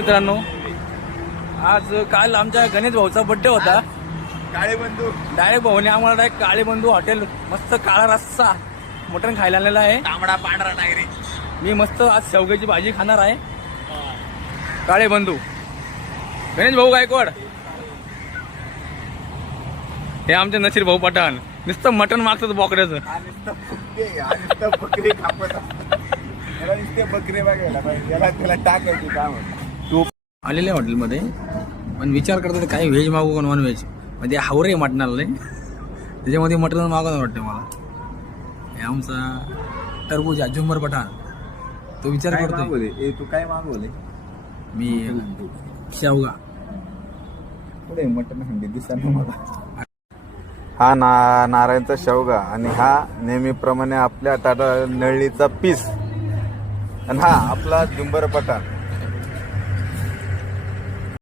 मित्रांनो आज काल आमच्या गणेश भाऊचा बर्थडे होता. काळे बंधू. डायरेक्ट भाऊने आम्हाला डायरेक्ट काळे बंधू हॉटेल मस्त काळा रस्सा मटण खायला आणलेला आहे. तांबडा पांढरा नागरी मी मस्त आज शेवग्याची भाजी खाणार आहे. काळे बंधू. गणेश भाऊ गायकवाड. हे आमचे नसीर भाऊ पठाण. नुसतं मटण मागतात बोकड्याचं. बकरी बघायला पाहिजे. याला त्याला टाकायची काम. आलेल्या हॉटेलमध्ये. पण विचार करतात काय व्हेज मागू का नॉन व्हेज म्हणजे हावरे मटणाला त्याच्यामध्ये मटण मागवत वाटतं मला. हे आमचा टरबूज आहे, झुंबर पठाण. तो विचार ए तू काय मागवले मी शेवगा. पुढे मटन हंडी? दिसणार मला. हा ना नारायणचा शेवगा आणि हा नेहमीप्रमाणे आपल्या टाटा नळलीचा पीस. आणि हा आपला जुंबर पठाण.